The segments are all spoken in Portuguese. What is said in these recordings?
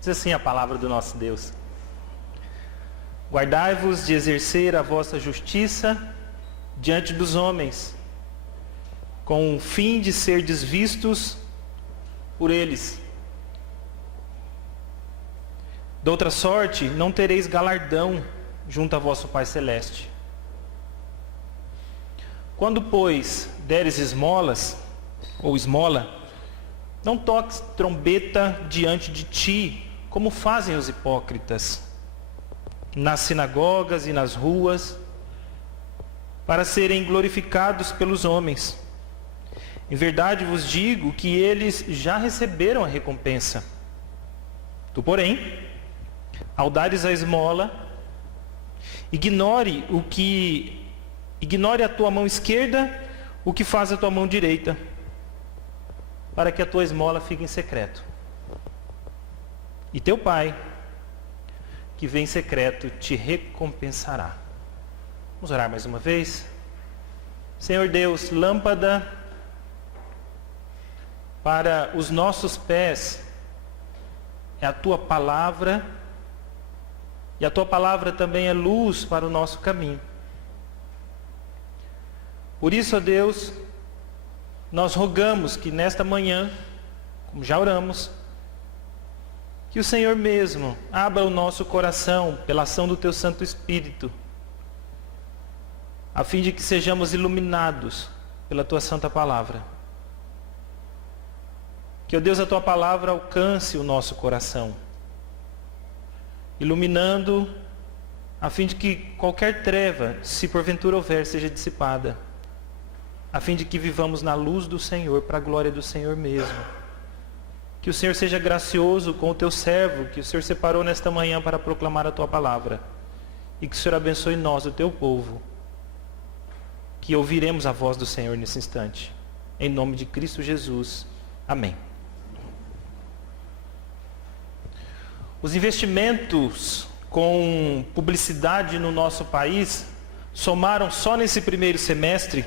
Diz assim a palavra do nosso Deus: guardai-vos de exercer a vossa justiça diante dos homens, com o fim de ser desvistos por eles. De outra sorte, não tereis galardão junto a vosso Pai Celeste. Quando, pois, deres esmolas, ou esmola, não toques trombeta diante de ti, como fazem os hipócritas, nas sinagogas e nas ruas, para serem glorificados pelos homens. Em verdade vos digo que eles já receberam a recompensa. Tu, porém, ao dares a esmola, ignore a tua mão esquerda o que faz a tua mão direita, para que a tua esmola fique em secreto. E teu Pai, que vem em secreto, te recompensará. Vamos orar mais uma vez. Senhor Deus, lâmpada para os nossos pés é a tua palavra, e a tua palavra também é luz para o nosso caminho. Por isso, ó Deus, nós rogamos que nesta manhã, como já oramos, que o Senhor mesmo abra o nosso coração pela ação do teu Santo Espírito, a fim de que sejamos iluminados pela tua santa palavra. Que, ó Deus, a tua palavra alcance o nosso coração, iluminando, a fim de que qualquer treva, se porventura houver, seja dissipada, a fim de que vivamos na luz do Senhor, para a glória do Senhor mesmo. Que o Senhor seja gracioso com o teu servo, que o Senhor separou nesta manhã para proclamar a tua palavra, e que o Senhor abençoe nós, o teu povo, que ouviremos a voz do Senhor nesse instante. Em nome de Cristo Jesus. Amém. Os investimentos com publicidade no nosso país somaram só nesse primeiro semestre,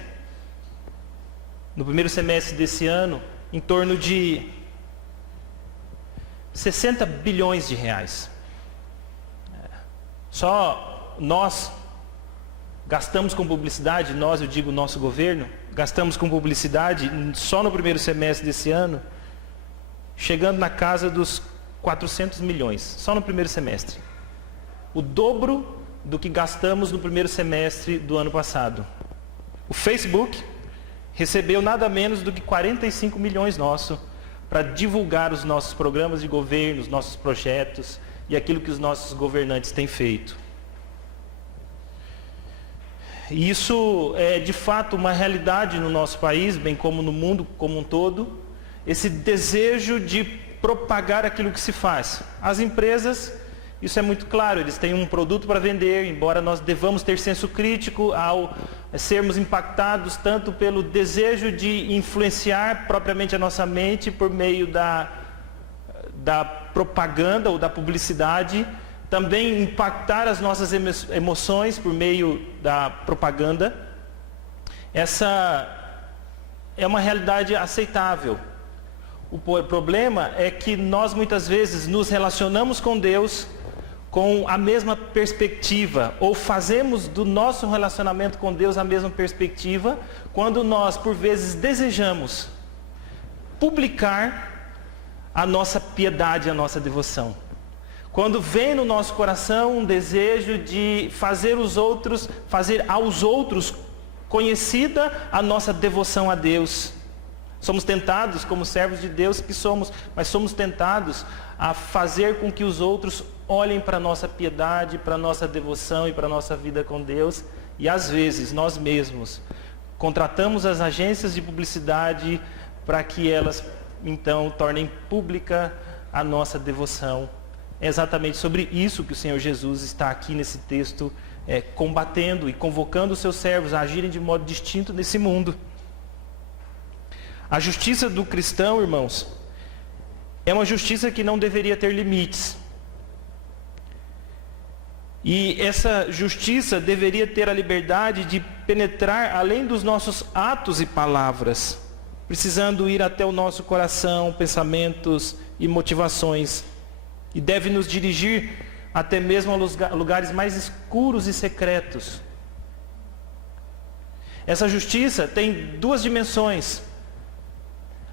no primeiro semestre desse ano, em torno de 60 bilhões de reais. Só nós gastamos com publicidade, nós, eu digo nosso governo, gastamos com publicidade só no primeiro semestre desse ano, chegando na casa dos 400 milhões, só no primeiro semestre. O dobro do que gastamos no primeiro semestre do ano passado. O Facebook recebeu nada menos do que 45 milhões nosso para divulgar os nossos programas de governo, os nossos projetos e aquilo que os nossos governantes têm feito. E isso é de fato uma realidade no nosso país, bem como no mundo como um todo, esse desejo de propagar aquilo que se faz. As empresas, isso é muito claro, eles têm um produto para vender, embora nós devamos ter senso crítico ao sermos impactados tanto pelo desejo de influenciar propriamente a nossa mente por meio da propaganda ou da publicidade, também impactar as nossas emoções por meio da propaganda. Essa é uma realidade aceitável. O problema é que nós muitas vezes nos relacionamos com Deus com a mesma perspectiva, ou fazemos do nosso relacionamento com Deus a mesma perspectiva, quando nós, por vezes, desejamos publicar a nossa piedade, a nossa devoção. Quando vem no nosso coração um desejo de fazer aos outros conhecida a nossa devoção a Deus. Somos tentados, como servos de Deus que somos, mas somos tentados a fazer com que os outros olhem para a nossa piedade, para a nossa devoção e para a nossa vida com Deus. E às vezes nós mesmos contratamos as agências de publicidade para que elas então tornem pública a nossa devoção. É exatamente sobre isso que o Senhor Jesus está aqui nesse texto combatendo e convocando os seus servos a agirem de modo distinto nesse mundo. A justiça do cristão, irmãos, é uma justiça que não deveria ter limites. E essa justiça deveria ter a liberdade de penetrar além dos nossos atos e palavras, precisando ir até o nosso coração, pensamentos e motivações. e deve nos dirigir até mesmo a lugares mais escuros e secretos. Essa justiça tem duas dimensões.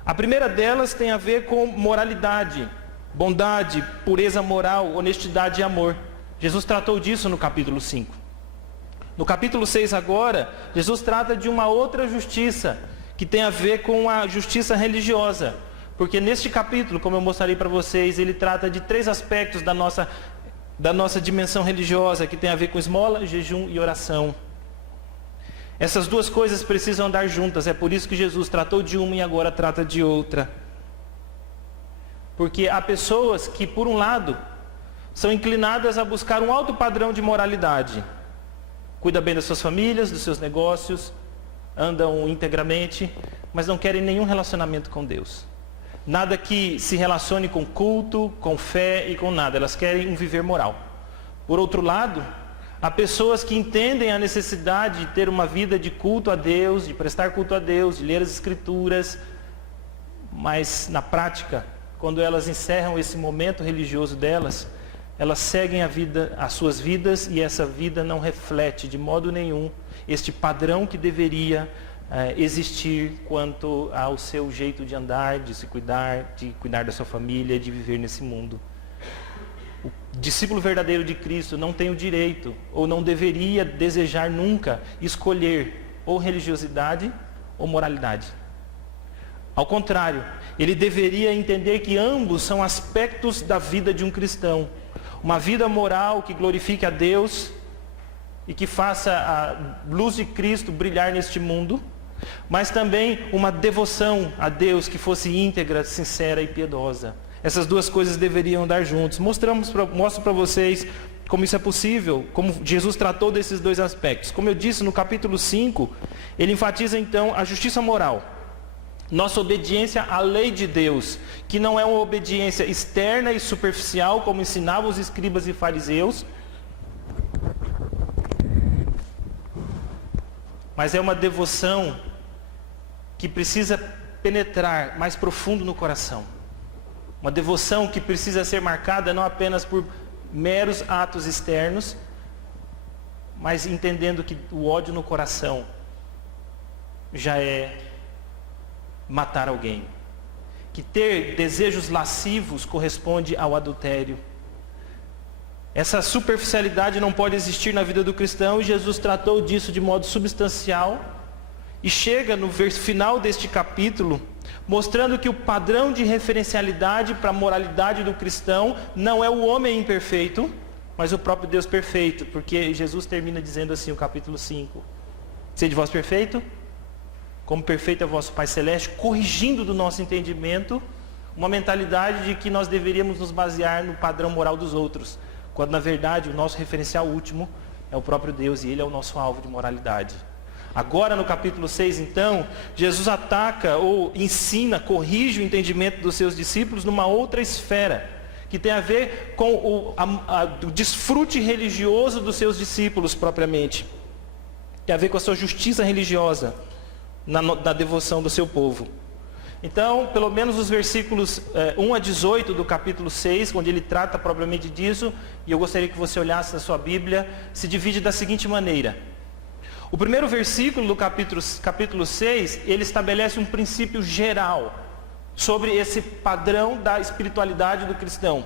A primeira delas tem a ver com moralidade, bondade, pureza moral, honestidade e amor. Jesus tratou disso no capítulo 5. No capítulo 6 agora, Jesus trata de uma outra justiça, que tem a ver com a justiça religiosa. Porque neste capítulo, como eu mostrarei para vocês, ele trata de 3 aspectos da nossa dimensão religiosa, que tem a ver com esmola, jejum e oração. Essas duas coisas precisam andar juntas, é por isso que Jesus tratou de uma e agora trata de outra. Porque há pessoas que, por um lado, são inclinadas a buscar um alto padrão de moralidade. Cuida bem das suas famílias, dos seus negócios, andam integramente, mas não querem nenhum relacionamento com Deus. Nada que se relacione com culto, com fé e com nada. Elas querem um viver moral. Por outro lado, há pessoas que entendem a necessidade de ter uma vida de culto a Deus, de prestar culto a Deus, de ler as Escrituras, mas na prática, quando elas encerram esse momento religioso delas, elas seguem as suas vidas e essa vida não reflete de modo nenhum este padrão que deveria existir quanto ao seu jeito de andar, de se cuidar, de cuidar da sua família, de viver nesse mundo. O discípulo verdadeiro de Cristo não tem o direito, ou não deveria desejar nunca, escolher ou religiosidade ou moralidade. Ao contrário, ele deveria entender que ambos são aspectos da vida de um cristão. Uma vida moral que glorifique a Deus e que faça a luz de Cristo brilhar neste mundo, mas também uma devoção a Deus que fosse íntegra, sincera e piedosa. Essas duas coisas deveriam andar juntos. Mostro para vocês como isso é possível, como Jesus tratou desses dois aspectos. Como eu disse, no capítulo 5, ele enfatiza então a justiça moral. Nossa obediência à lei de Deus, que não é uma obediência externa e superficial, como ensinavam os escribas e fariseus, mas é uma devoção que precisa penetrar mais profundo no coração. Uma devoção que precisa ser marcada não apenas por meros atos externos, mas entendendo que o ódio no coração já é matar alguém. Que ter desejos lascivos corresponde ao adultério. Essa superficialidade não pode existir na vida do cristão e Jesus tratou disso de modo substancial e chega no final deste capítulo mostrando que o padrão de referencialidade para a moralidade do cristão não é o homem imperfeito, mas o próprio Deus perfeito, porque Jesus termina dizendo assim, o capítulo 5, sede vós perfeito, como perfeito é o vosso Pai Celeste, corrigindo do nosso entendimento uma mentalidade de que nós deveríamos nos basear no padrão moral dos outros, quando na verdade o nosso referencial último é o próprio Deus e Ele é o nosso alvo de moralidade. Agora no capítulo 6 então, Jesus ataca ou ensina, corrige o entendimento dos seus discípulos numa outra esfera, que tem a ver com o desfrute religioso dos seus discípulos propriamente. Tem a ver com a sua justiça religiosa na devoção do seu povo. Então, pelo menos os versículos 1 a 18 do capítulo 6, onde ele trata propriamente disso, e eu gostaria que você olhasse na sua Bíblia, se divide da seguinte maneira. O primeiro versículo do capítulo 6, ele estabelece um princípio geral sobre esse padrão da espiritualidade do cristão.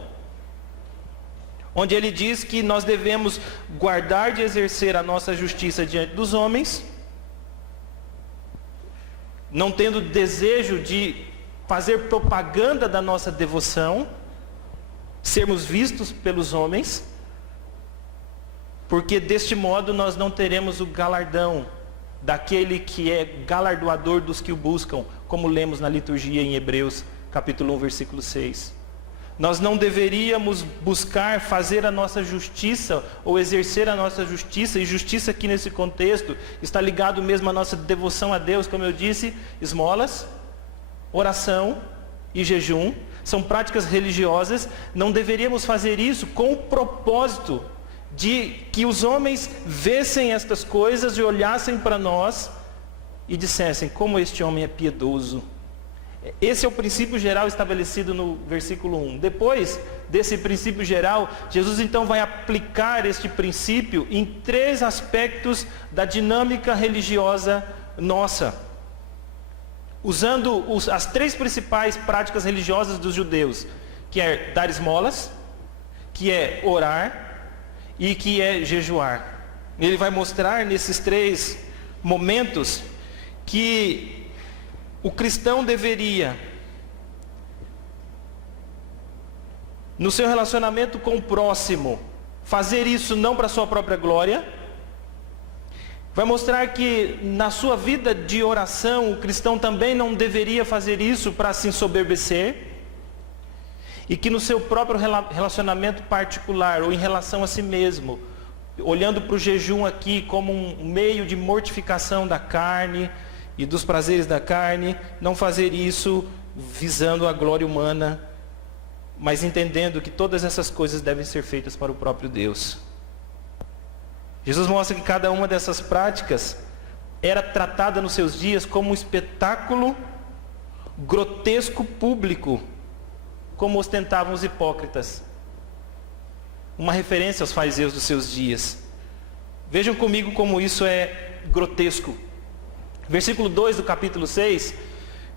Onde ele diz que nós devemos guardar de exercer a nossa justiça diante dos homens, não tendo desejo de fazer propaganda da nossa devoção, sermos vistos pelos homens, porque deste modo nós não teremos o galardão daquele que é galardoador dos que o buscam, como lemos na liturgia em Hebreus, capítulo 1, versículo 6. Nós não deveríamos buscar fazer a nossa justiça ou exercer a nossa justiça, e justiça aqui nesse contexto está ligado mesmo à nossa devoção a Deus, como eu disse, esmolas, oração e jejum, são práticas religiosas. Não deveríamos fazer isso com o propósito de que os homens vissem estas coisas e olhassem para nós e dissessem, como este homem é piedoso, Esse é o princípio geral estabelecido no versículo 1. Depois desse princípio geral, Jesus então vai aplicar este princípio em 3 aspectos da dinâmica religiosa nossa, usando as 3 principais práticas religiosas dos judeus, que é dar esmolas, que é orar e que é jejuar. Ele vai mostrar nesses 3 momentos que o cristão deveria, no seu relacionamento com o próximo, fazer isso não para a sua própria glória. Vai mostrar que na sua vida de oração, o cristão também não deveria fazer isso para se ensoberbecer. E que no seu próprio relacionamento particular, ou em relação a si mesmo, olhando para o jejum aqui como um meio de mortificação da carne e dos prazeres da carne, não fazer isso visando a glória humana, mas entendendo que todas essas coisas devem ser feitas para o próprio Deus. Jesus mostra que cada uma dessas práticas era tratada nos seus dias como um espetáculo grotesco público, como ostentavam os hipócritas. Uma referência aos fariseus dos seus dias. Vejam comigo como isso é grotesco. Versículo 2 do capítulo 6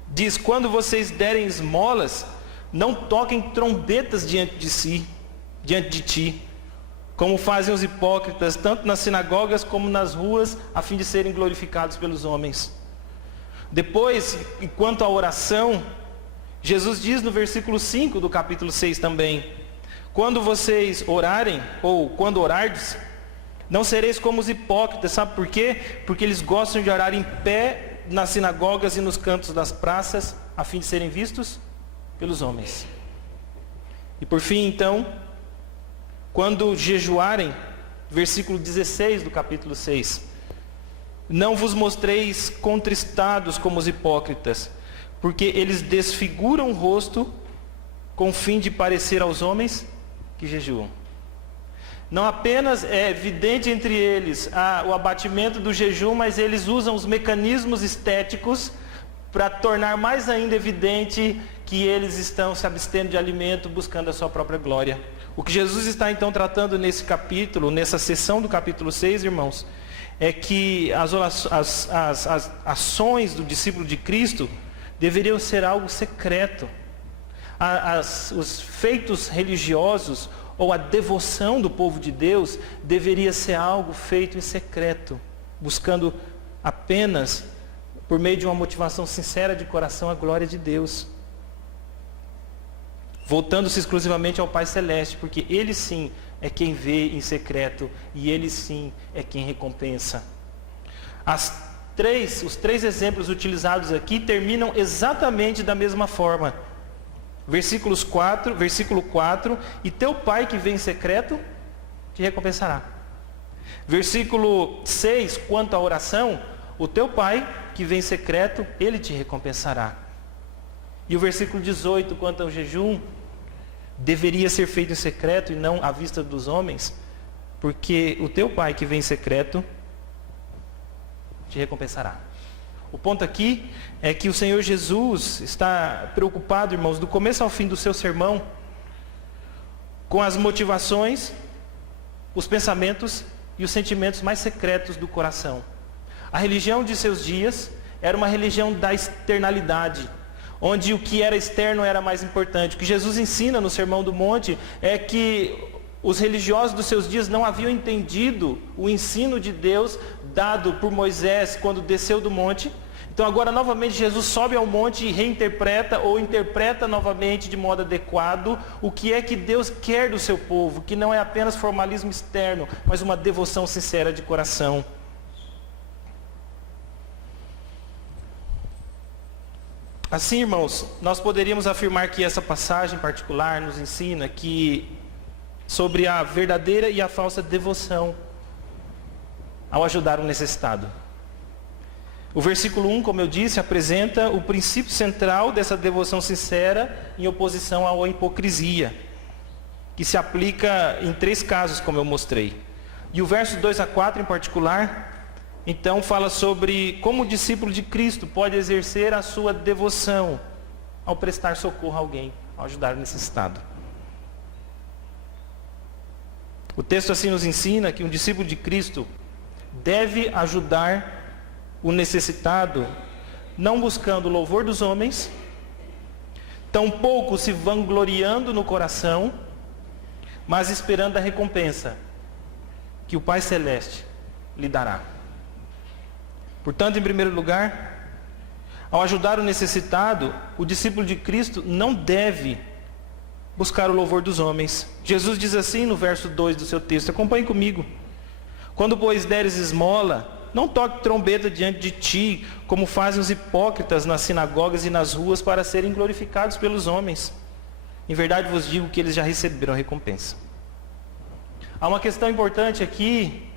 diz: quando vocês derem esmolas, não toquem trombetas diante de ti, como fazem os hipócritas, tanto nas sinagogas como nas ruas, a fim de serem glorificados pelos homens. Depois, enquanto à oração, Jesus diz no versículo 5 do capítulo 6 também: quando vocês orarem, ou quando orardes, não sereis como os hipócritas. Sabe por quê? Porque eles gostam de orar em pé nas sinagogas e nos cantos das praças, a fim de serem vistos pelos homens. E por fim, então, quando jejuarem, versículo 16 do capítulo 6: não vos mostreis contristados como os hipócritas, porque eles desfiguram o rosto com o fim de parecer aos homens que jejuam. Não apenas é evidente entre eles o abatimento do jejum, mas eles usam os mecanismos estéticos para tornar mais ainda evidente que eles estão se abstendo de alimento, buscando a sua própria glória. O que Jesus está então tratando nesse capítulo, nessa seção do capítulo 6, irmãos, é que as ações do discípulo de Cristo deveriam ser algo secreto. Os feitos religiosos ou a devoção do povo de Deus deveria ser algo feito em secreto, buscando apenas, por meio de uma motivação sincera de coração, a glória de Deus, voltando-se exclusivamente ao Pai Celeste, porque Ele sim é quem vê em secreto e Ele sim é quem recompensa. Os 3 exemplos utilizados aqui terminam exatamente da mesma forma. Versículo 4, e teu pai que vem em secreto te recompensará. Versículo 6, quanto à oração, o teu pai que vem em secreto, ele te recompensará. E o versículo 18, quanto ao jejum, deveria ser feito em secreto e não à vista dos homens, porque o teu pai que vem em secreto te recompensará. O ponto aqui é que o Senhor Jesus está preocupado, irmãos, do começo ao fim do seu sermão, com as motivações, os pensamentos e os sentimentos mais secretos do coração. A religião de seus dias era uma religião da externalidade, onde o que era externo era mais importante. O que Jesus ensina no Sermão do Monte é que os religiosos dos seus dias não haviam entendido o ensino de Deus dado por Moisés quando desceu do monte. Então agora novamente Jesus sobe ao monte e reinterpreta ou interpreta novamente de modo adequado o que é que Deus quer do seu povo, que não é apenas formalismo externo, mas uma devoção sincera de coração. Assim, irmãos, nós poderíamos afirmar que essa passagem particular nos ensina sobre a verdadeira e a falsa devoção ao ajudar o necessitado. O versículo 1, como eu disse, apresenta o princípio central dessa devoção sincera em oposição à hipocrisia, que se aplica em 3 casos, como eu mostrei. E o verso 2 a 4 em particular, então fala sobre como o discípulo de Cristo pode exercer a sua devoção ao prestar socorro a alguém, ao ajudar o necessitado. O texto assim nos ensina que um discípulo de Cristo deve ajudar o necessitado, não buscando o louvor dos homens, tampouco se vangloriando no coração, mas esperando a recompensa que o Pai Celeste lhe dará. Portanto, em primeiro lugar, ao ajudar o necessitado, o discípulo de Cristo não deve buscar o louvor dos homens. Jesus diz assim no verso 2 do seu texto, acompanhe comigo. Quando, pois, deres esmola, não toque trombeta diante de ti, como fazem os hipócritas nas sinagogas e nas ruas, para serem glorificados pelos homens. Em verdade vos digo que eles já receberam a recompensa. Há uma questão importante aqui,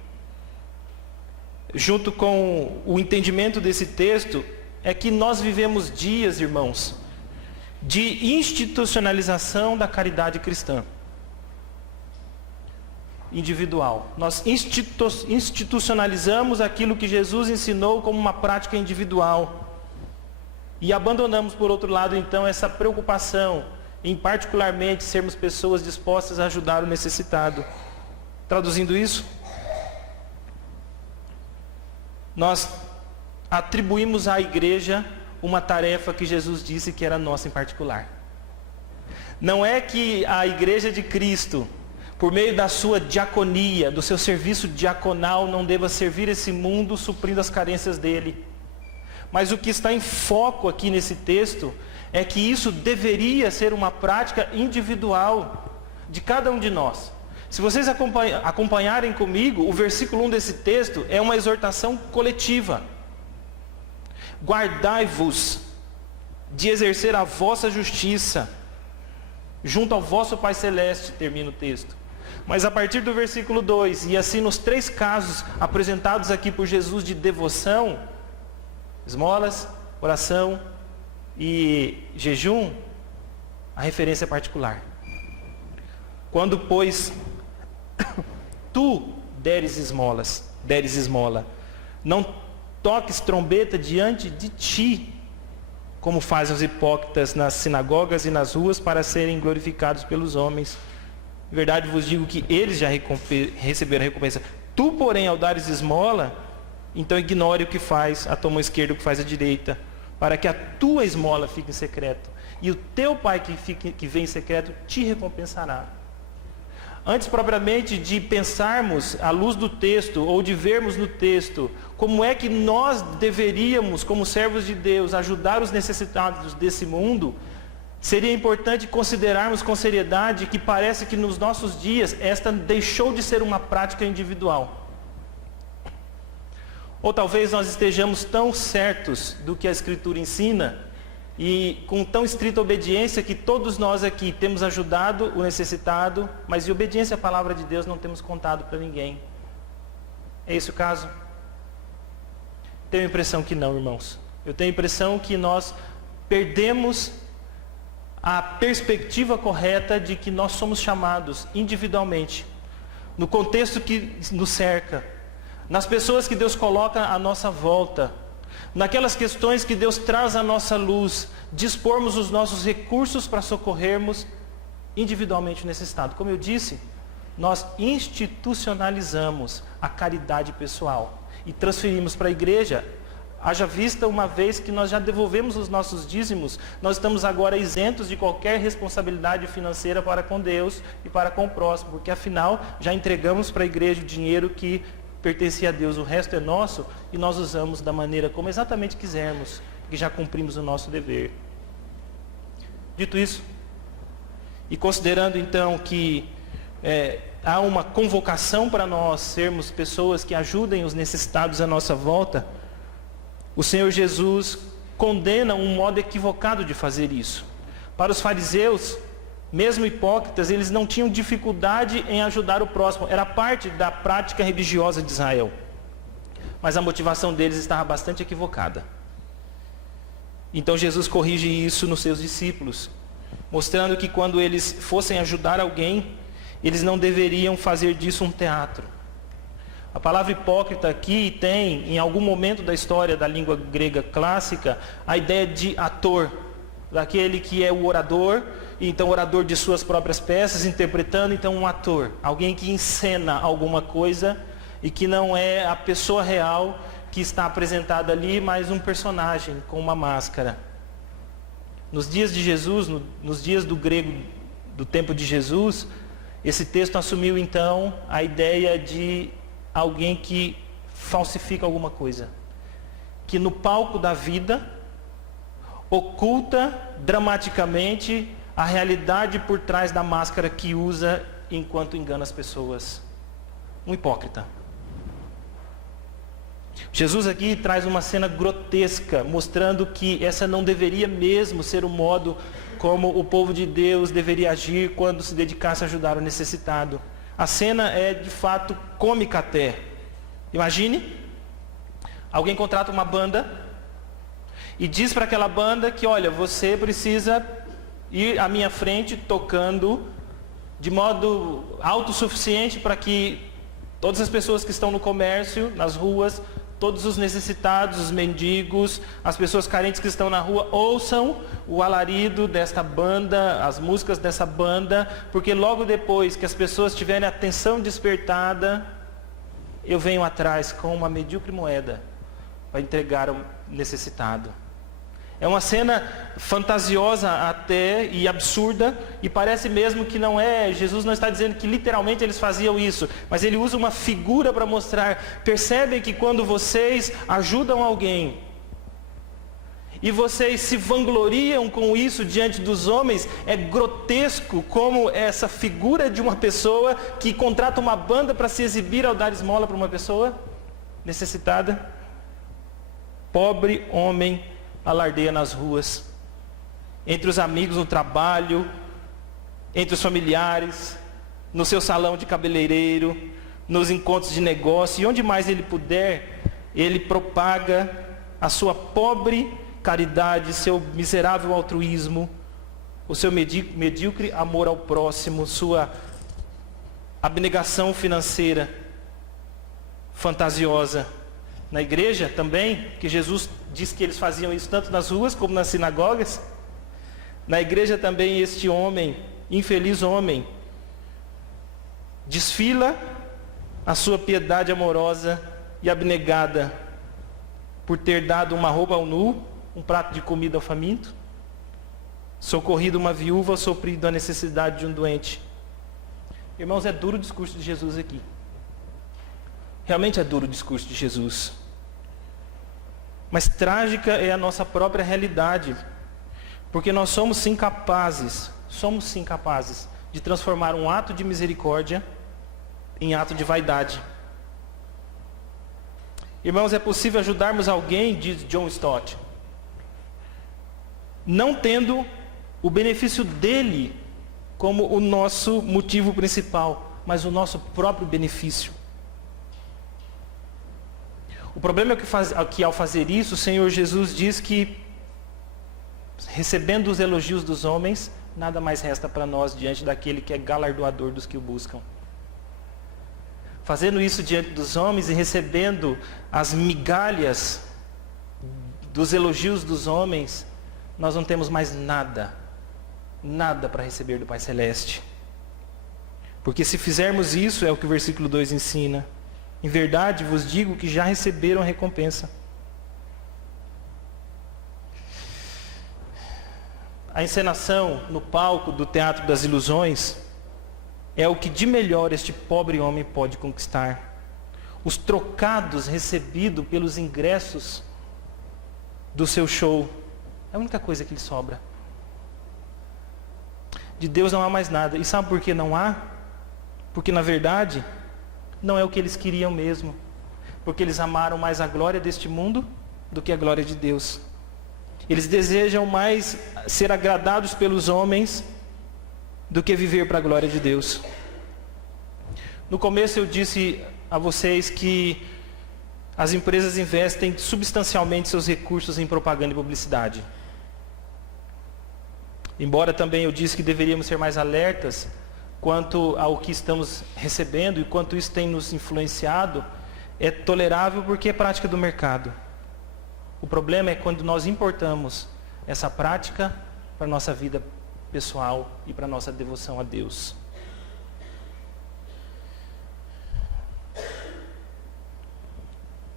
junto com o entendimento desse texto, é que nós vivemos dias, irmãos, de institucionalização da caridade cristã individual. Nós institucionalizamos aquilo que Jesus ensinou como uma prática individual e abandonamos, por outro lado, então, essa preocupação em particularmente sermos pessoas dispostas a ajudar o necessitado. Traduzindo isso, nós atribuímos à igreja uma tarefa que Jesus disse que era nossa em particular. Não é que a igreja de Cristo, por meio da sua diaconia, do seu serviço diaconal, não deva servir esse mundo suprindo as carências dele. Mas o que está em foco aqui nesse texto é que isso deveria ser uma prática individual de cada um de nós. Se vocês acompanharem comigo, o versículo 1 desse texto é uma exortação coletiva. Guardai-vos de exercer a vossa justiça junto ao vosso Pai Celeste, termina o texto. Mas a partir do versículo 2, e assim nos 3 casos apresentados aqui por Jesus de devoção, esmolas, oração e jejum, a referência é particular. Quando, pois, tu deres esmola, não toques trombeta diante de ti, como fazem os hipócritas nas sinagogas e nas ruas, para serem glorificados pelos homens. Em verdade vos digo que eles já receberam a recompensa. Tu, porém, ao dares esmola, então ignore o que faz a tua mão esquerda, o que faz a direita, para que a tua esmola fique em secreto, e o teu Pai que vem em secreto te recompensará. Antes propriamente de pensarmos à luz do texto, ou de vermos no texto, como é que nós deveríamos, como servos de Deus, ajudar os necessitados desse mundo, seria importante considerarmos com seriedade que parece que nos nossos dias esta deixou de ser uma prática individual. Ou talvez nós estejamos tão certos do que a Escritura ensina e com tão estrita obediência que todos nós aqui temos ajudado o necessitado, mas em obediência à palavra de Deus não temos contado para ninguém. É esse o caso? Tenho a impressão que não, irmãos. Eu tenho a impressão que nós perdemos a perspectiva correta de que nós somos chamados individualmente, no contexto que nos cerca, nas pessoas que Deus coloca à nossa volta, naquelas questões que Deus traz à nossa luz, dispormos os nossos recursos para socorrermos individualmente o necessitado. Como eu disse, nós institucionalizamos a caridade pessoal e transferimos para a igreja. Haja vista uma vez que nós já devolvemos os nossos dízimos, nós estamos agora isentos de qualquer responsabilidade financeira para com Deus e para com o próximo, porque afinal já entregamos para a igreja o dinheiro que pertencia a Deus, o resto é nosso e nós usamos da maneira como exatamente quisermos, porque já cumprimos o nosso dever. Dito isso, e considerando então que há uma convocação para nós sermos pessoas que ajudem os necessitados à nossa volta, o Senhor Jesus condena um modo equivocado de fazer isso. Para os fariseus, mesmo hipócritas, eles não tinham dificuldade em ajudar o próximo. Era parte da prática religiosa de Israel. Mas a motivação deles estava bastante equivocada. Então Jesus corrige isso nos seus discípulos, mostrando que quando eles fossem ajudar alguém, eles não deveriam fazer disso um teatro. A palavra hipócrita aqui tem, em algum momento da história da língua grega clássica, a ideia de ator. daquele que é o orador, e então orador de suas próprias peças, interpretando então um ator, alguém que encena alguma coisa e que não é a pessoa real que está apresentada ali, mas um personagem com uma máscara. Nos dias de Jesus, nos dias do grego do tempo de Jesus, esse texto assumiu então a ideia de alguém que falsifica alguma coisa, que no palco da vida oculta dramaticamente a realidade por trás da máscara que usa enquanto engana as pessoas. Um hipócrita. Jesus aqui traz uma cena grotesca, mostrando que essa não deveria mesmo ser o modo como o povo de Deus deveria agir quando se dedicasse a ajudar o necessitado. A cena é de fato cômica até. Imagine, alguém contrata uma banda e diz para aquela banda que, olha, você precisa ir à minha frente tocando de modo autossuficiente para que todas as pessoas que estão no comércio, nas ruas, todos os necessitados, os mendigos, as pessoas carentes que estão na rua, ouçam o alarido desta banda, as músicas dessa banda, porque logo depois que as pessoas tiverem a atenção despertada, eu venho atrás com uma medíocre moeda para entregar ao necessitado. É uma cena fantasiosa até e absurda, e parece mesmo que não é, Jesus não está dizendo que literalmente eles faziam isso, mas ele usa uma figura para mostrar. Percebem que quando vocês ajudam alguém, e vocês se vangloriam com isso diante dos homens, é grotesco como essa figura de uma pessoa que contrata uma banda para se exibir ao dar esmola para uma pessoa necessitada. Pobre homem alardeia nas ruas, entre os amigos no trabalho, entre os familiares, no seu salão de cabeleireiro, nos encontros de negócio, e onde mais ele puder, ele propaga a sua pobre caridade, seu miserável altruísmo, o seu medíocre amor ao próximo, sua abnegação financeira fantasiosa. Na igreja também, que Jesus diz que eles faziam isso tanto nas ruas como nas sinagogas. Na igreja também este homem, infeliz homem, desfila a sua piedade amorosa e abnegada por ter dado uma roupa ao nu, um prato de comida ao faminto, socorrido uma viúva, suprido a necessidade de um doente. Irmãos, é duro o discurso de Jesus aqui. Realmente é duro o discurso de Jesus. Mas trágica é a nossa própria realidade. Porque nós somos sim capazes de transformar um ato de misericórdia em ato de vaidade. Irmãos, é possível ajudarmos alguém, diz John Stott, não tendo o benefício dele como o nosso motivo principal, mas o nosso próprio benefício. O problema é que ao fazer isso, o Senhor Jesus diz que, recebendo os elogios dos homens, nada mais resta para nós diante daquele que é galardoador dos que o buscam. Fazendo isso diante dos homens e recebendo as migalhas dos elogios dos homens, nós não temos mais nada para receber do Pai Celeste. Porque se fizermos isso, é o que o versículo 2 ensina, em verdade vos digo que já receberam a recompensa. A encenação no palco do Teatro das Ilusões é o que de melhor este pobre homem pode conquistar. Os trocados recebidos pelos ingressos do seu show é a única coisa que lhe sobra. De Deus não há mais nada. E sabe por que não há? Porque na verdade não é o que eles queriam mesmo. Porque eles amaram mais a glória deste mundo do que a glória de Deus. Eles desejam mais ser agradados pelos homens do que viver para a glória de Deus. No começo eu disse a vocês que as empresas investem substancialmente seus recursos em propaganda e publicidade. Embora também eu disse que deveríamos ser mais alertas quanto ao que estamos recebendo e quanto isso tem nos influenciado, é tolerável porque é prática do mercado. O problema é quando nós importamos essa prática para a nossa vida pessoal e para a nossa devoção a Deus.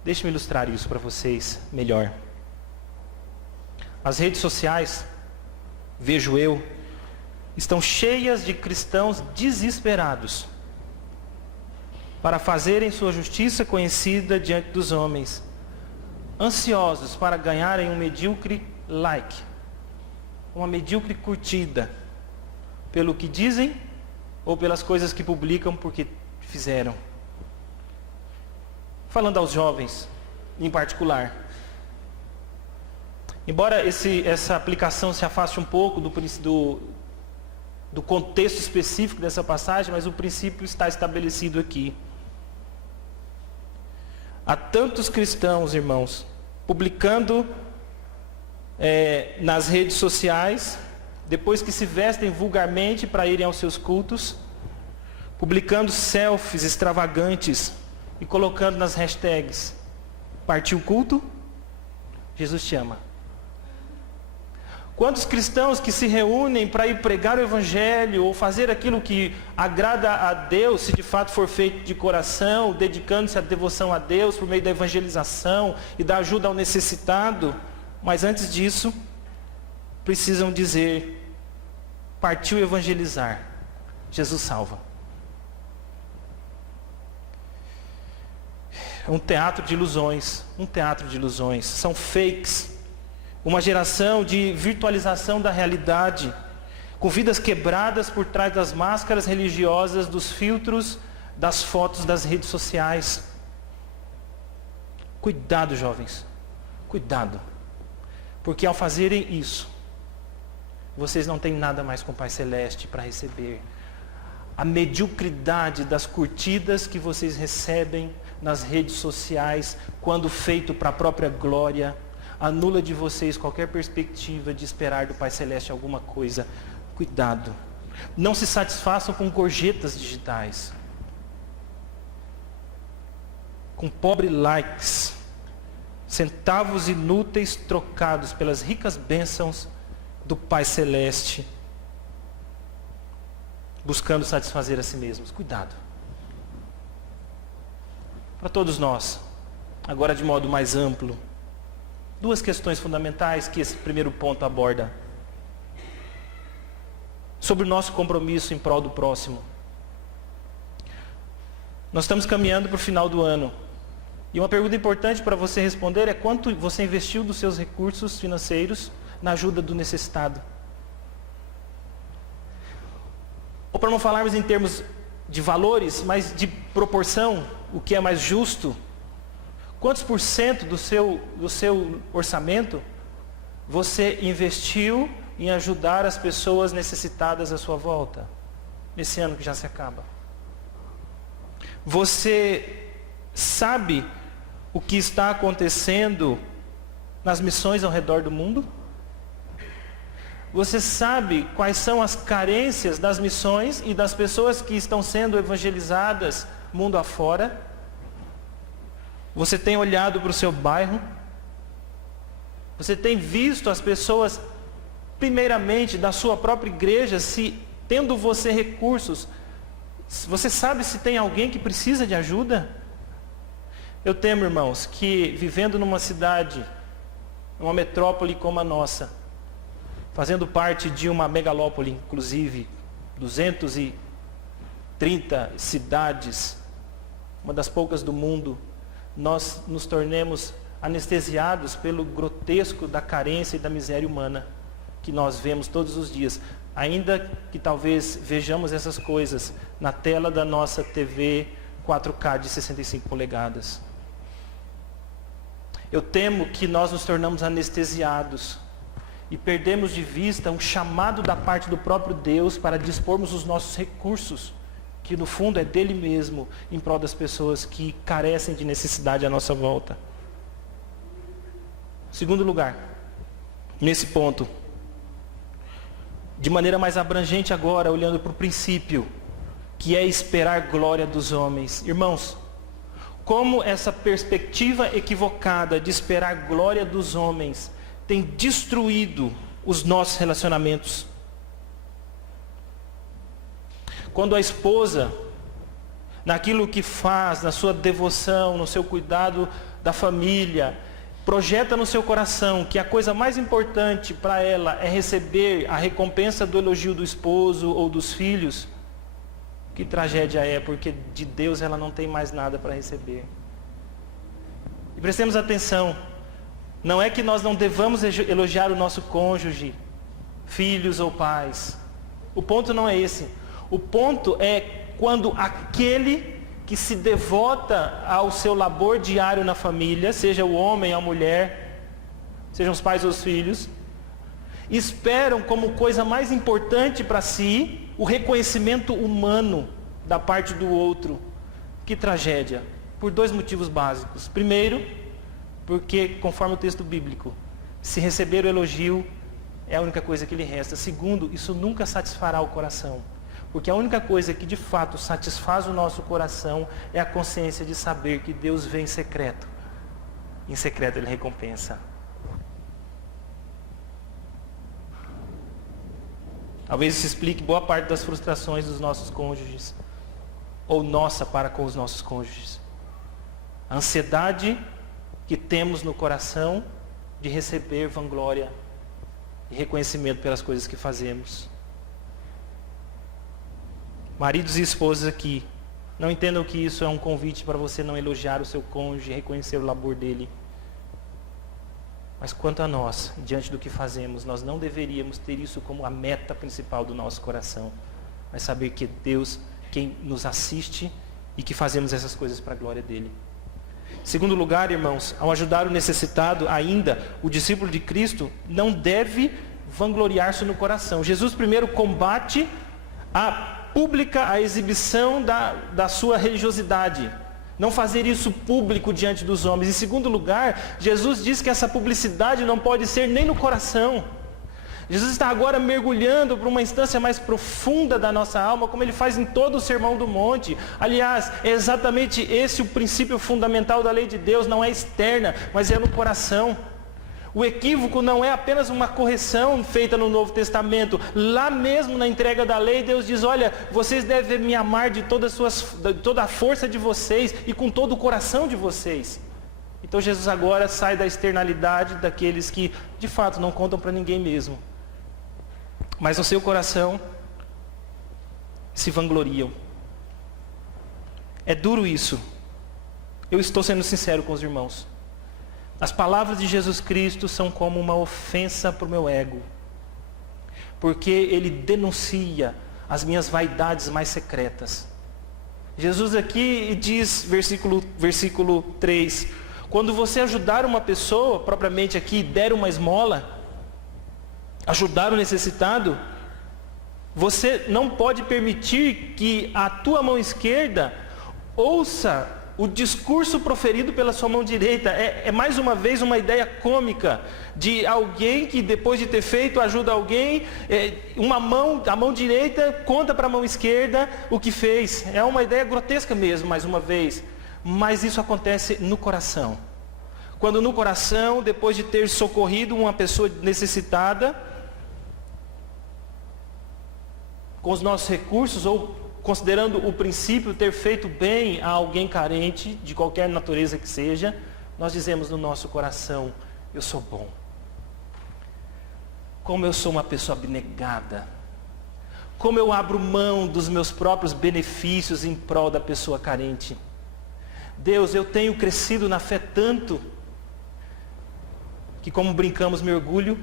Deixe-me ilustrar isso para vocês melhor. As redes sociais, vejo eu, estão cheias de cristãos desesperados para fazerem sua justiça conhecida diante dos homens, ansiosos para ganharem um medíocre like, uma medíocre curtida, pelo que dizem ou pelas coisas que publicam porque fizeram. Falando aos jovens, em particular, embora essa aplicação se afaste um pouco do contexto específico dessa passagem, mas o princípio está estabelecido aqui. Há tantos cristãos, irmãos, publicando nas redes sociais, depois que se vestem vulgarmente para irem aos seus cultos, publicando selfies extravagantes e colocando nas hashtags: partiu o culto, Jesus te ama. Quantos cristãos que se reúnem para ir pregar o Evangelho ou fazer aquilo que agrada a Deus, se de fato for feito de coração, dedicando-se à devoção a Deus por meio da evangelização e da ajuda ao necessitado, mas antes disso, precisam dizer: partiu evangelizar, Jesus salva. É um teatro de ilusões, são fakes. Uma geração de virtualização da realidade, com vidas quebradas por trás das máscaras religiosas, dos filtros, das fotos das redes sociais. Cuidado, jovens, cuidado, porque ao fazerem isso, vocês não têm nada mais com o Pai Celeste para receber. A mediocridade das curtidas que vocês recebem nas redes sociais, quando feito para a própria glória, anula de vocês qualquer perspectiva de esperar do Pai Celeste alguma coisa. Cuidado. Não se satisfaçam com gorjetas digitais, com pobre likes, centavos inúteis trocados pelas ricas bênçãos do Pai Celeste, buscando satisfazer a si mesmos. Cuidado. Para todos nós, agora de modo mais amplo, duas questões fundamentais que esse primeiro ponto aborda. Sobre o nosso compromisso em prol do próximo. Nós estamos caminhando para o final do ano. E uma pergunta importante para você responder é: quanto você investiu dos seus recursos financeiros na ajuda do necessitado? Ou, para não falarmos em termos de valores, mas de proporção, o que é mais justo, quantos por cento do seu orçamento você investiu em ajudar as pessoas necessitadas à sua volta, nesse ano que já se acaba? Você sabe o que está acontecendo nas missões ao redor do mundo? Você sabe quais são as carências das missões e das pessoas que estão sendo evangelizadas mundo afora? Você tem olhado para o seu bairro? Você tem visto as pessoas, primeiramente, da sua própria igreja, se tendo você recursos, você sabe se tem alguém que precisa de ajuda? Eu temo, irmãos, que vivendo numa cidade, uma metrópole como a nossa, fazendo parte de uma megalópole, inclusive, 230 cidades, uma das poucas do mundo, nós nos tornemos anestesiados pelo grotesco da carência e da miséria humana que nós vemos todos os dias. Ainda que talvez vejamos essas coisas na tela da nossa TV 4K de 65 polegadas. Eu temo que nós nos tornamos anestesiados e perdemos de vista um chamado da parte do próprio Deus para dispormos os nossos recursos, que no fundo é dele mesmo, em prol das pessoas que carecem de necessidade à nossa volta. Segundo lugar, nesse ponto, de maneira mais abrangente agora, olhando para o princípio, que é esperar glória dos homens. Irmãos, como essa perspectiva equivocada de esperar glória dos homens tem destruído os nossos relacionamentos. Quando a esposa, naquilo que faz, na sua devoção, no seu cuidado da família, projeta no seu coração que a coisa mais importante para ela é receber a recompensa do elogio do esposo ou dos filhos, que tragédia é, porque de Deus ela não tem mais nada para receber. E prestemos atenção, não é que nós não devamos elogiar o nosso cônjuge, filhos ou pais. O ponto não é esse. O ponto é quando aquele que se devota ao seu labor diário na família, seja o homem ou a mulher, sejam os pais ou os filhos, esperam como coisa mais importante para si o reconhecimento humano da parte do outro. Que tragédia! Por dois motivos básicos. Primeiro, porque, conforme o texto bíblico, se receber o elogio é a única coisa que lhe resta. Segundo, isso nunca satisfará o coração. Porque a única coisa que de fato satisfaz o nosso coração é a consciência de saber que Deus vê em secreto. Em secreto Ele recompensa. Talvez isso explique boa parte das frustrações dos nossos cônjuges, ou nossa para com os nossos cônjuges. A ansiedade que temos no coração de receber vanglória e reconhecimento pelas coisas que fazemos. Maridos e esposas aqui, não entendam que isso é um convite para você não elogiar o seu cônjuge e reconhecer o labor dele. Mas quanto a nós, diante do que fazemos, nós não deveríamos ter isso como a meta principal do nosso coração. Mas saber que Deus, quem nos assiste e que fazemos essas coisas para a glória dele. Em segundo lugar, irmãos, ao ajudar o necessitado, ainda, o discípulo de Cristo não deve vangloriar-se no coração. Jesus primeiro combate a exibição da sua religiosidade. Não fazer isso público diante dos homens. Em segundo lugar, Jesus diz que essa publicidade não pode ser nem no coração. Jesus está agora mergulhando para uma instância mais profunda da nossa alma, como Ele faz em todo o Sermão do Monte. Aliás, é exatamente esse o princípio fundamental da lei de Deus, não é externa, mas é no coração. O equívoco não é apenas uma correção feita no Novo Testamento. Lá mesmo na entrega da lei, Deus diz, olha, vocês devem me amar de toda a força de vocês e com todo o coração de vocês. Então Jesus agora sai da externalidade daqueles que de fato não contam para ninguém mesmo. Mas no seu coração se vangloriam. É duro isso. Eu estou sendo sincero com os irmãos. As palavras de Jesus Cristo são como uma ofensa para o meu ego. Porque Ele denuncia as minhas vaidades mais secretas. Jesus aqui diz, versículo 3, quando você ajudar uma pessoa, propriamente aqui, der uma esmola, ajudar o necessitado, você não pode permitir que a tua mão esquerda ouça o discurso proferido pela sua mão direita. É mais uma vez uma ideia cômica de alguém que depois de ter feito ajuda alguém, a mão direita conta para a mão esquerda o que fez. É uma ideia grotesca mesmo, mais uma vez. Mas isso acontece no coração. Quando no coração, depois de ter socorrido uma pessoa necessitada, com os nossos recursos, ou considerando o princípio ter feito bem a alguém carente, de qualquer natureza que seja, nós dizemos no nosso coração, eu sou bom. Como eu sou uma pessoa abnegada. Como eu abro mão dos meus próprios benefícios em prol da pessoa carente. Deus, eu tenho crescido na fé tanto, que como brincamos, me orgulho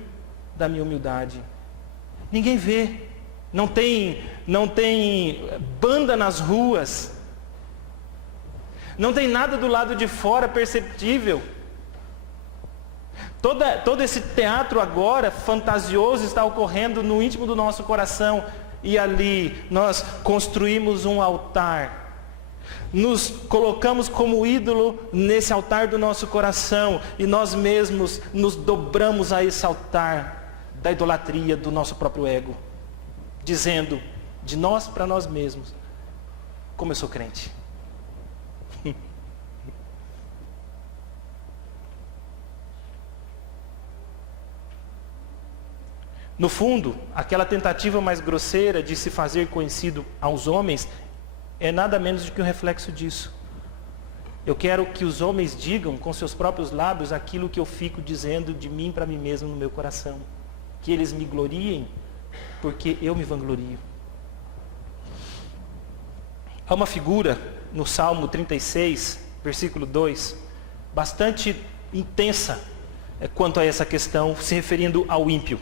da minha humildade. Ninguém vê. Não tem banda nas ruas. Não tem nada do lado de fora perceptível. Todo esse teatro agora fantasioso está ocorrendo no íntimo do nosso coração. E ali nós construímos um altar. Nos colocamos como ídolo nesse altar do nosso coração. E nós mesmos nos dobramos a esse altar da idolatria do nosso próprio ego. Dizendo, de nós para nós mesmos, como eu sou crente. No fundo, aquela tentativa mais grosseira de se fazer conhecido aos homens é nada menos do que um reflexo disso. Eu quero que os homens digam com seus próprios lábios aquilo que eu fico dizendo de mim para mim mesmo no meu coração. Que eles me gloriem, porque eu me vanglorio. Há uma figura no Salmo 36, versículo 2, bastante intensa quanto a essa questão, se referindo ao ímpio.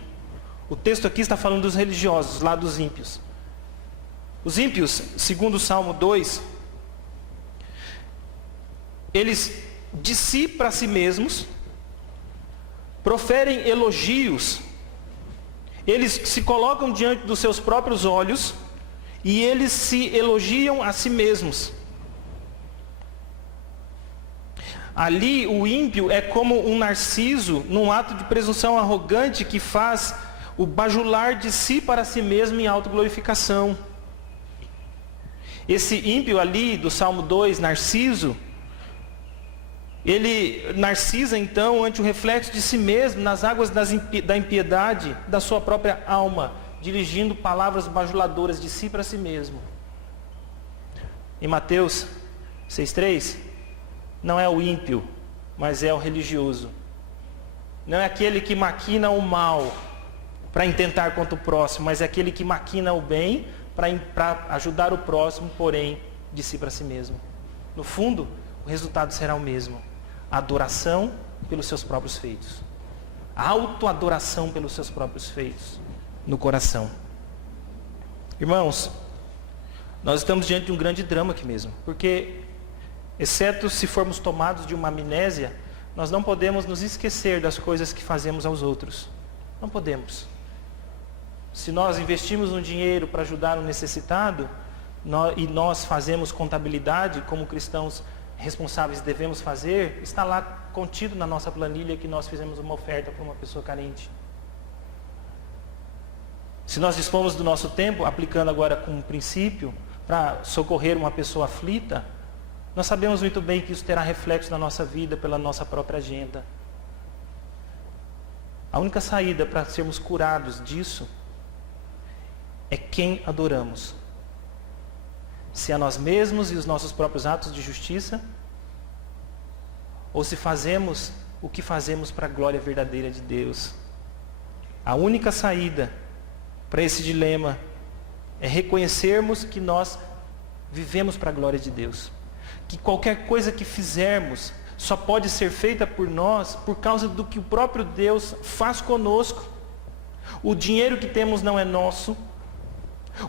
O texto aqui está falando dos religiosos, lá dos ímpios. Os ímpios, segundo o Salmo 2, eles de si para si mesmos proferem elogios, eles se colocam diante dos seus próprios olhos e eles se elogiam a si mesmos. Ali o ímpio é como um narciso num ato de presunção arrogante que faz o bajular de si para si mesmo em autoglorificação. Esse ímpio ali do Salmo 2, Narciso, ele narcisa então ante o reflexo de si mesmo nas águas da impiedade da sua própria alma, dirigindo palavras bajuladoras de si para si mesmo. Em Mateus 6,3, não é o ímpio, mas é o religioso. Não é aquele que maquina o mal para intentar contra o próximo, mas é aquele que maquina o bem para ajudar o próximo, porém, de si para si mesmo. No fundo, o resultado será o mesmo. A adoração pelos seus próprios feitos. A autoadoração pelos seus próprios feitos no coração. Irmãos, nós estamos diante de um grande drama aqui mesmo, porque, exceto se formos tomados de uma amnésia, nós não podemos nos esquecer das coisas que fazemos aos outros. Não podemos. Se nós investimos um dinheiro para ajudar um necessitado, e nós fazemos contabilidade como cristãos responsáveis devemos fazer, está lá contido na nossa planilha que nós fizemos uma oferta para uma pessoa carente. Se nós dispomos do nosso tempo, aplicando agora com um princípio, para socorrer uma pessoa aflita, nós sabemos muito bem que isso terá reflexo na nossa vida pela nossa própria agenda. A única saída para sermos curados disso é quem adoramos. Se a nós mesmos e os nossos próprios atos de justiça, ou se fazemos o que fazemos para a glória verdadeira de Deus. A única saída para esse dilema é reconhecermos que nós vivemos para a glória de Deus. Que qualquer coisa que fizermos só pode ser feita por nós por causa do que o próprio Deus faz conosco. O dinheiro que temos não é nosso,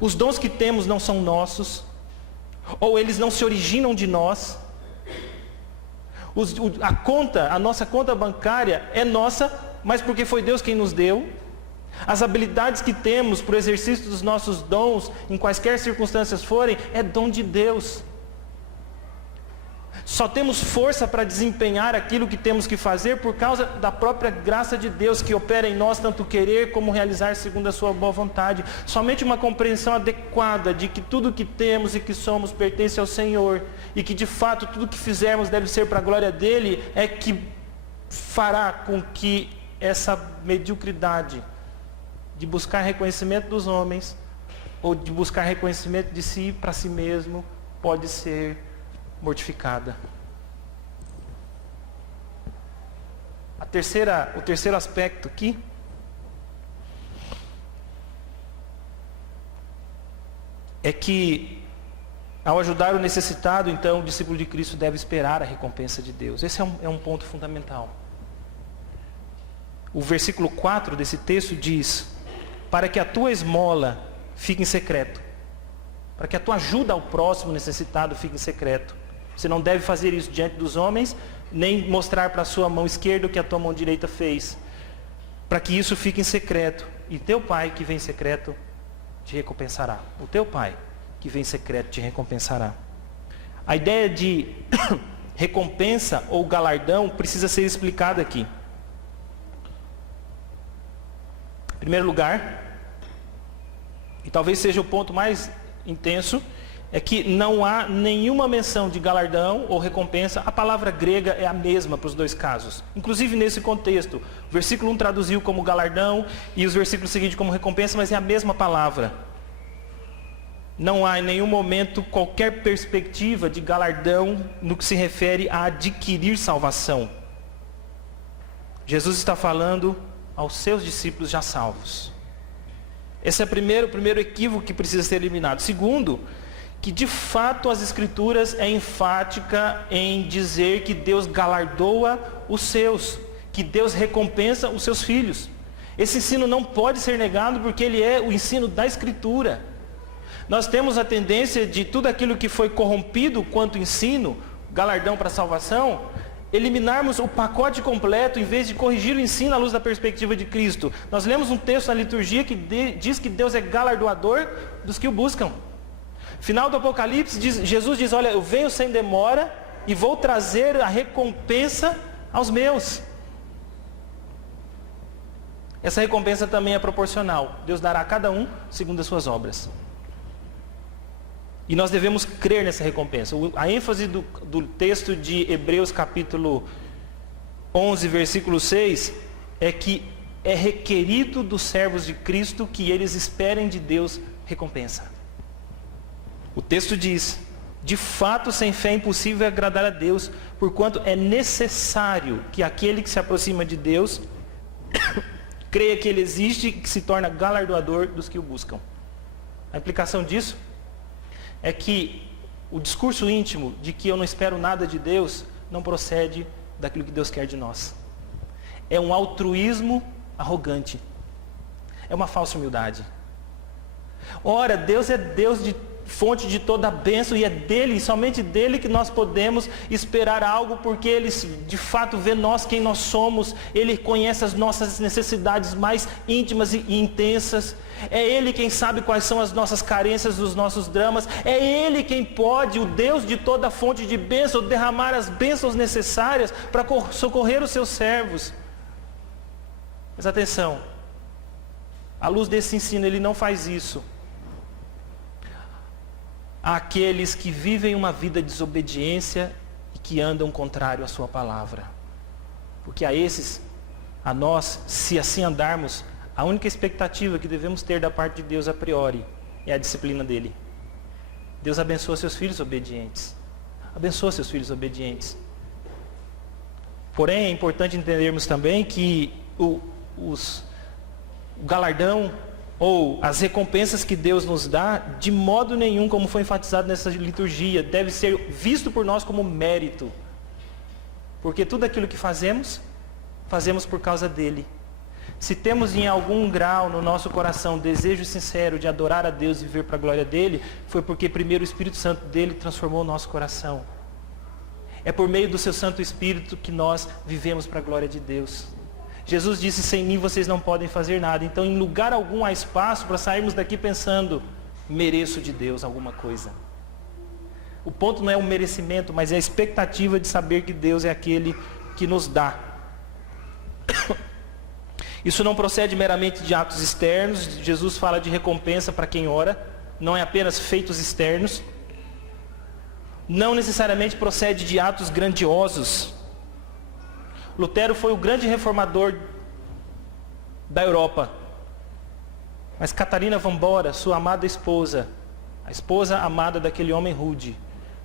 os dons que temos não são nossos, ou eles não se originam de nós. A nossa conta bancária é nossa, mas porque foi Deus quem nos deu. As habilidades que temos para o exercício dos nossos dons, em quaisquer circunstâncias forem, é dom de Deus. Só temos força para desempenhar aquilo que temos que fazer por causa da própria graça de Deus que opera em nós tanto querer como realizar segundo a sua boa vontade. Somente uma compreensão adequada de que tudo que temos e que somos pertence ao Senhor e que de fato tudo que fizermos deve ser para a glória dele é que fará com que essa mediocridade de buscar reconhecimento dos homens ou de buscar reconhecimento de si para si mesmo pode ser mortificada. O terceiro aspecto aqui é que ao ajudar o necessitado, então o discípulo de Cristo deve esperar a recompensa de Deus. Esse é um ponto fundamental. O versículo 4 desse texto diz: para que a tua esmola fique em secreto, para que a tua ajuda ao próximo necessitado fique em secreto. Você não deve fazer isso diante dos homens, nem mostrar para a sua mão esquerda o que a tua mão direita fez, para que isso fique em secreto. E teu pai que vem em secreto te recompensará. O teu pai que vem em secreto te recompensará. A ideia de recompensa ou galardão precisa ser explicada aqui. Em primeiro lugar, e talvez seja o ponto mais intenso, é que não há nenhuma menção de galardão ou recompensa. A palavra grega é a mesma para os dois casos. Inclusive nesse contexto, o versículo 1 traduziu como galardão e os versículos seguintes como recompensa, mas é a mesma palavra. Não há em nenhum momento qualquer perspectiva de galardão no que se refere a adquirir salvação. Jesus está falando aos seus discípulos já salvos. Esse é o primeiro equívoco que precisa ser eliminado. Segundo, que de fato as Escrituras é enfática em dizer que Deus galardoa os seus, que Deus recompensa os seus filhos. Esse ensino não pode ser negado porque ele é o ensino da Escritura. Nós temos a tendência de tudo aquilo que foi corrompido quanto ensino, galardão para a salvação, eliminarmos o pacote completo em vez de corrigir o ensino à luz da perspectiva de Cristo. Nós lemos um texto na liturgia que diz que Deus é galardoador dos que o buscam. Final do Apocalipse, Jesus diz, olha, eu venho sem demora e vou trazer a recompensa aos meus. Essa recompensa também é proporcional. Deus dará a cada um segundo as suas obras. E nós devemos crer nessa recompensa. A ênfase do texto de Hebreus capítulo 11, versículo 6, é que é requerido dos servos de Cristo que eles esperem de Deus recompensa. O texto diz, de fato sem fé é impossível agradar a Deus, porquanto é necessário que aquele que se aproxima de Deus creia que Ele existe e que se torna galardoador dos que o buscam. A implicação disso é que o discurso íntimo de que eu não espero nada de Deus não procede daquilo que Deus quer de nós. É um altruísmo arrogante. É uma falsa humildade. Ora, Deus é Deus de fonte de toda a bênção e é dele, e somente dele que nós podemos esperar algo, porque ele de fato vê nós quem nós somos, ele conhece as nossas necessidades mais íntimas e intensas, é ele quem sabe quais são as nossas carências, os nossos dramas, é ele quem pode, o Deus de toda a fonte de bênção, derramar as bênçãos necessárias para socorrer os seus servos. Mas atenção, à luz desse ensino, ele não faz isso àqueles que vivem uma vida de desobediência e que andam contrário à sua palavra. Porque a esses, a nós, se assim andarmos, a única expectativa que devemos ter da parte de Deus a priori é a disciplina dele. Deus abençoa seus filhos obedientes. Abençoa seus filhos obedientes. Porém, é importante entendermos também que o galardão ou as recompensas que Deus nos dá, de modo nenhum, como foi enfatizado nessa liturgia, deve ser visto por nós como mérito. Porque tudo aquilo que fazemos, fazemos por causa dele. Se temos em algum grau no nosso coração desejo sincero de adorar a Deus e viver para a glória dele, foi porque primeiro o Espírito Santo dele transformou o nosso coração. É por meio do seu Santo Espírito que nós vivemos para a glória de Deus. Jesus disse, sem mim vocês não podem fazer nada. Então em lugar algum há espaço para sairmos daqui pensando, mereço de Deus alguma coisa. O ponto não é o merecimento, mas é a expectativa de saber que Deus é aquele que nos dá. Isso não procede meramente de atos externos. Jesus fala de recompensa para quem ora. Não é apenas feitos externos. Não necessariamente procede de atos grandiosos. Lutero foi o grande reformador da Europa. Mas Catarina van Bora, sua amada esposa, a esposa amada daquele homem rude,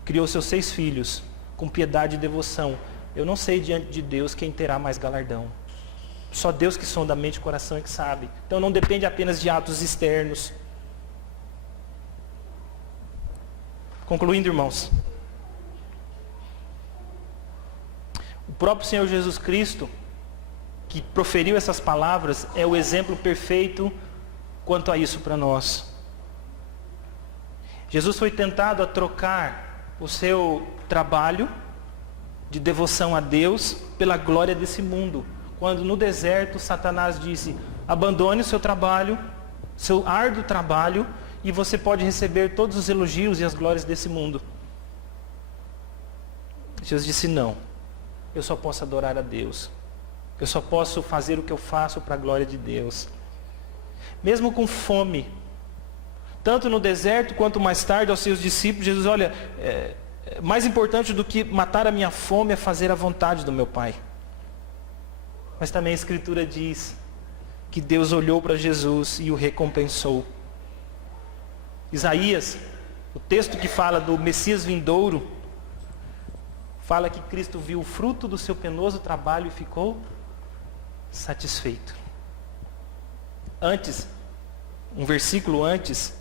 criou seus 6 filhos com piedade e devoção. Eu não sei diante de Deus quem terá mais galardão. Só Deus que sonda a mente e o coração é que sabe. Então não depende apenas de atos externos. Concluindo, irmãos. O próprio Senhor Jesus Cristo, que proferiu essas palavras, é o exemplo perfeito quanto a isso para nós. Jesus foi tentado a trocar o seu trabalho de devoção a Deus pela glória desse mundo. Quando no deserto Satanás disse, abandone o seu trabalho, seu árduo trabalho, e você pode receber todos os elogios e as glórias desse mundo. Jesus disse, não. Eu só posso adorar a Deus. Eu só posso fazer o que eu faço para a glória de Deus. Mesmo com fome, Tanto no deserto, quanto mais tarde aos seus discípulos, Jesus, olha, mais importante do que matar a minha fome é fazer a vontade do meu Pai. Mas também a Escritura diz que Deus olhou para Jesus e o recompensou. Isaías, o texto que fala do Messias vindouro, fala que Cristo viu o fruto do seu penoso trabalho e ficou satisfeito. Antes, um versículo antes,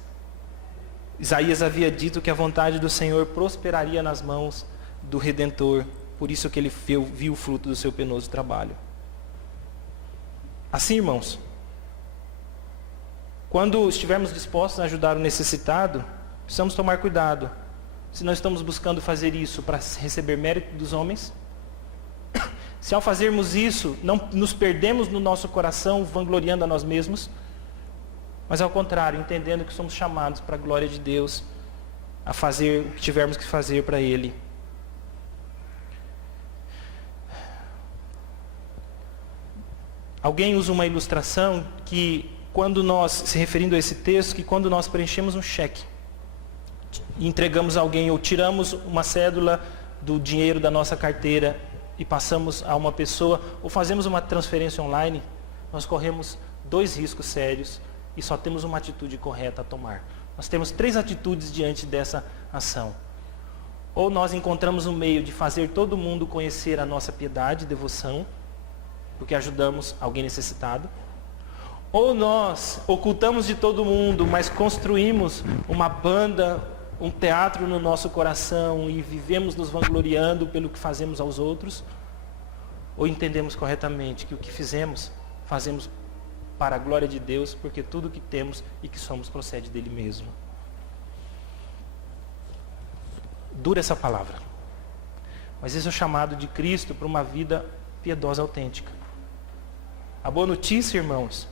Isaías havia dito que a vontade do Senhor prosperaria nas mãos do Redentor. Por isso que ele viu o fruto do seu penoso trabalho. Assim, irmãos, quando estivermos dispostos a ajudar o necessitado, precisamos tomar cuidado. Se nós estamos buscando fazer isso para receber mérito dos homens, se ao fazermos isso, não nos perdemos no nosso coração, vangloriando a nós mesmos, mas ao contrário, entendendo que somos chamados para a glória de Deus, a fazer o que tivermos que fazer para Ele. Alguém usa uma ilustração que quando nós, se referindo a esse texto, que quando nós preenchemos um cheque, e entregamos a alguém ou tiramos uma cédula do dinheiro da nossa carteira e passamos a uma pessoa, ou fazemos uma transferência online, nós corremos 2 riscos sérios e só temos uma atitude correta a tomar. Nós temos 3 atitudes diante dessa ação. Ou nós encontramos um meio de fazer todo mundo conhecer a nossa piedade e devoção, porque ajudamos alguém necessitado. Ou nós ocultamos de todo mundo, mas construímos uma banda, um teatro no nosso coração e vivemos nos vangloriando pelo que fazemos aos outros. Ou entendemos corretamente que o que fizemos, fazemos para a glória de Deus, porque tudo que temos e que somos procede dele mesmo. Dura essa palavra. Mas esse é o chamado de Cristo para uma vida piedosa, autêntica. A boa notícia, irmãos,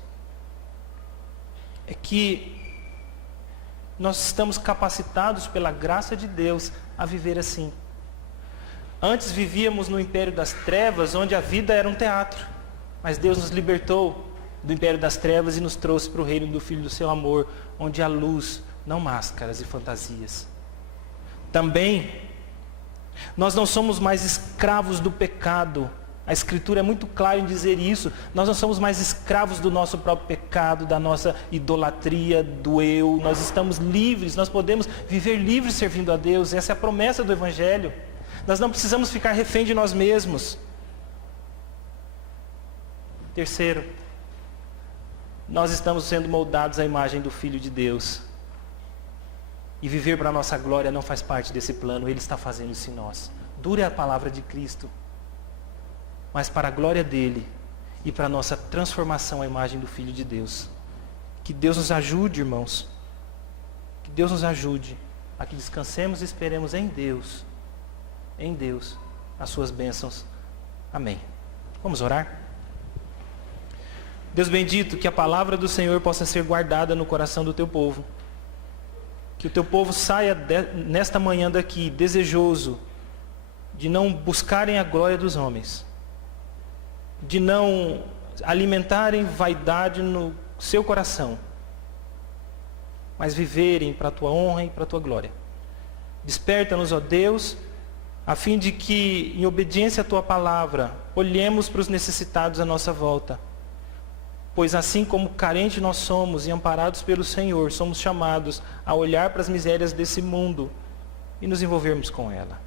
é que nós estamos capacitados pela graça de Deus a viver assim. Antes vivíamos no império das trevas, onde a vida era um teatro. Mas Deus nos libertou do império das trevas e nos trouxe para o reino do Filho do seu amor, onde há luz, não máscaras e fantasias. Também, nós não somos mais escravos do pecado. A Escritura é muito clara em dizer isso. Nós não somos mais escravos do nosso próprio pecado, da nossa idolatria, do eu. Nós estamos livres, nós podemos viver livres servindo a Deus. Essa é a promessa do Evangelho. Nós não precisamos ficar refém de nós mesmos. Terceiro, nós estamos sendo moldados à imagem do Filho de Deus. E viver para a nossa glória não faz parte desse plano. Ele está fazendo isso em nós. Dura a palavra de Cristo, mas para a glória dele e para a nossa transformação à imagem do Filho de Deus. Que Deus nos ajude, irmãos. Que Deus nos ajude a que descansemos e esperemos em Deus, as suas bênçãos. Amém. Vamos orar? Deus bendito, que a palavra do Senhor possa ser guardada no coração do teu povo. Que o teu povo saia nesta manhã daqui desejoso de não buscarem a glória dos homens, de não alimentarem vaidade no seu coração, mas viverem para a tua honra e para a tua glória. Desperta-nos, ó Deus, a fim de que, em obediência à tua palavra, olhemos para os necessitados à nossa volta. Pois assim como carentes nós somos e amparados pelo Senhor, somos chamados a olhar para as misérias desse mundo e nos envolvermos com ela.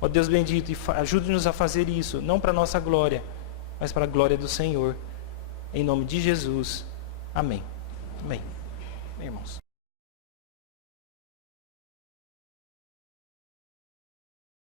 Ó Deus bendito, ajude-nos a fazer isso, não para a nossa glória, mas para a glória do Senhor. Em nome de Jesus. Amém. Amém. Amém, irmãos.